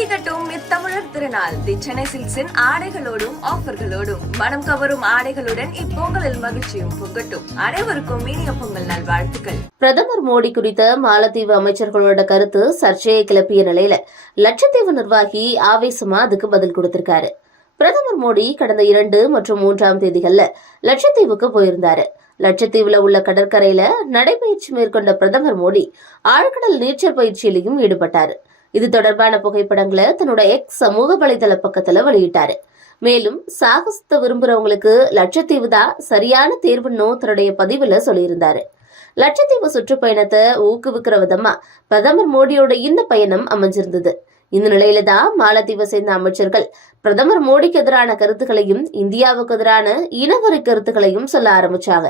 திகட்டும் இத்தமிழர் திருநாள். தி சென்னை சில்க்ஸின் ஆடைகளோடும் ஆஃபர்களோடும். மனம் கவரும் ஆடைகளுடன் இப்பொங்கலில் மகிழ்ச்சியும் பொங்கட்டும். அனைவருக்கும் இனிய பொங்கல் நல்வாழ்த்துக்கள். பிரதமர் மோடி குறித்த மாலத்தீவு அமைச்சர்களோட கருத்து சர்ச்சையை கிளப்பிய நிலையில லட்சத்தீவு நிர்வாகி ஆவேசமா அதுக்கு பதில் கொடுத்திருக்காரு. பிரதமர் மோடி கடந்த இரண்டு மற்றும் மூன்றாம் தேதிகள்ல லட்சத்தீவுக்கு போயிருந்தாரு. லட்சத்தீவுல உள்ள கடற்கரையில நடைபயிற்சி மேற்கொண்ட பிரதமர் மோடி ஆழ்கடல் நீச்சல் பயிற்சியிலையும் ஈடுபட்டாரு. இது தொடர்பான புகைப்படங்களை தன்னோட எக்ஸ் சமூக வலைதள பக்கத்துல வெளியிட்டாரு. மேலும் சாகசத்தை விரும்புறவங்களுக்கு லட்சத்தீவு தான் சரியான தேர்வுன்னு தன்னுடைய பதிவுல சொல்லியிருந்தாரு. லட்சத்தீவு சுற்றுப்பயணத்தை ஊக்குவிக்கிற விதமா பிரதமர் மோடியோட இந்த பயணம் அமைஞ்சிருந்தது. இந்த நிலையில தான் மாலத்தீவை சேர்ந்த அமைச்சர்கள் பிரதமர் மோடிக்கு எதிரான கருத்துக்களையும் இந்தியாவுக்கு எதிரான இனவரி கருத்துக்களையும் சொல்ல ஆரம்பிச்சாங்க.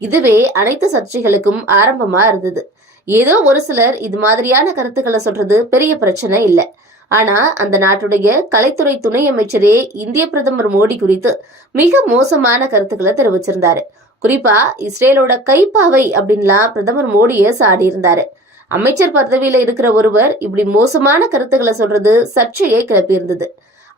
இதுவே அனைத்து சர்ச்சைகளுக்கும் ஆரம்பமா இருந்தது. ஏதோ ஒரு சிலர் இது மாதிரியான கருத்துக்களை சொல்றது பெரிய பிரச்சனை இல்லை. ஆனா அந்த நாட்டுடைய கலைத்துறை துணை அமைச்சரே இந்திய பிரதமர் மோடி குறித்து மிக மோசமான கருத்துக்களை தெரிவிச்சிருந்தாரு. குறிப்பா இஸ்ரேலோட கைப்பாவை அப்படின்லாம் பிரதமர் மோடியை சாடி இருந்தாரு அமைச்சர் பதவியில இருக்கிற ஒருவர் இப்படி மோசமான கருத்துக்களை சொல்றது சர்ச்சையை கிளப்பியிருந்தது.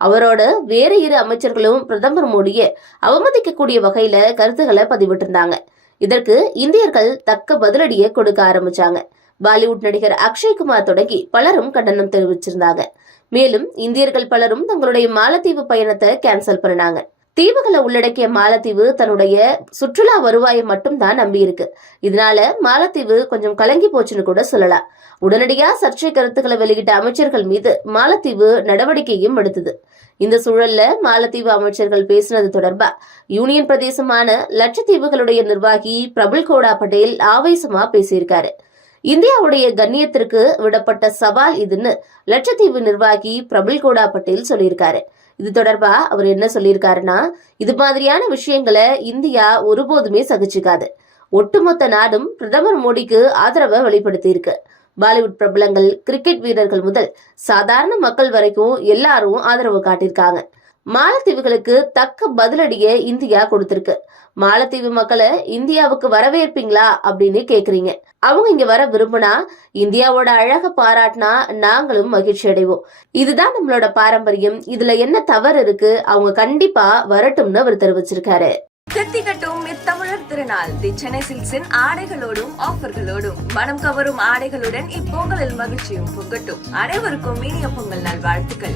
அவரோட வேற இரு அமைச்சர்களும் பிரதமர் மோடியை அவமதிக்கக்கூடிய வகையில கருத்துக்களை பதிவிட்டிருந்தாங்க. இதற்கு இந்தியர்கள் தக்க பதிலடியை கொடுக்க ஆரம்பிச்சாங்க. பாலிவுட் நடிகர் அக்ஷய்குமார் தொடங்கி பலரும் கண்டனம் தெரிவிச்சிருந்தாங்க. மேலும் இந்தியர்கள் பலரும் தங்களுடைய மாலத்தீவு பயணத்தை கேன்சல் பண்ணினாங்க. தீவுகளை உள்ளடக்கிய மாலத்தீவு தன்னுடைய சுற்றுலா வருவாயை மட்டும் தான் நம்பி இதனால மாலத்தீவு கொஞ்சம் கலங்கி போச்சுன்னு கூட சொல்லலாம். உடனடியா சர்ச்சை கருத்துக்களை வெளியிட்ட அமைச்சர்கள் மீது மாலத்தீவு நடவடிக்கையும் எடுத்தது. இந்த சூழல்ல மாலத்தீவு அமைச்சர்கள் பேசினது தொடர்பா யூனியன் பிரதேசமான லட்சத்தீவுகளுடைய நிர்வாகி பிரபுல் கோடா பட்டேல் ஆவேசமா பேசியிருக்காரு. இந்தியாவுடைய கண்ணியத்திற்கு விடப்பட்ட சவால் இதுன்னு லட்சத்தீவு நிர்வாகி பிரபுல் கோடா பட்டேல் சொல்லியிருக்காரு. இது தொடர்பா அவர் என்ன சொல்லியிருக்காருன்னா இது மாதிரியான விஷயங்களை இந்தியா ஒருபோதுமே சகிச்சுக்காது. ஒட்டுமொத்த நாடும் பிரதமர் மோடிக்கு ஆதரவை வெளிப்படுத்தியிருக்கு. பாலிவுட் பிரபலங்கள் கிரிக்கெட் வீரர்கள் முதல் சாதாரண மக்கள் வரைக்கும் எல்லாரும் ஆதரவு காட்டியிருக்காங்க. மாலத்தீவுகளுக்கு தக்க பதிலடியை இந்தியா கொடுத்திருக்கு. மாலத்தீவு மக்களை இந்தியாவுக்கு வரவேற்பீங்களா அப்படின்னு கேக்குறீங்க. அவங்க இங்க வர விரும்புனா இந்தியாவோட அழக பாராட்டினா நாங்களும் மகிழ்ச்சி அடைவோம். இதுதான் நம்மளோட பாரம்பரியம். இதுல என்ன தவறு இருக்கு? அவங்க கண்டிப்பா வரட்டும்னு அவர் தெரிவிச்சிருக்காரு. தித்திக்கட்டும் இத்தமிழர் திருநாள். தி சென்னை சில்க்ஸின் ஆடைகளோடும் ஆஃபர்களோடும். மனம் கவரும் ஆடைகளுடன் இப்பொங்கலில் மகிழ்ச்சியும் பொங்கட்டும். அனைவருக்கும் இனிய பொங்கல் நல்வாழ்த்துக்கள்.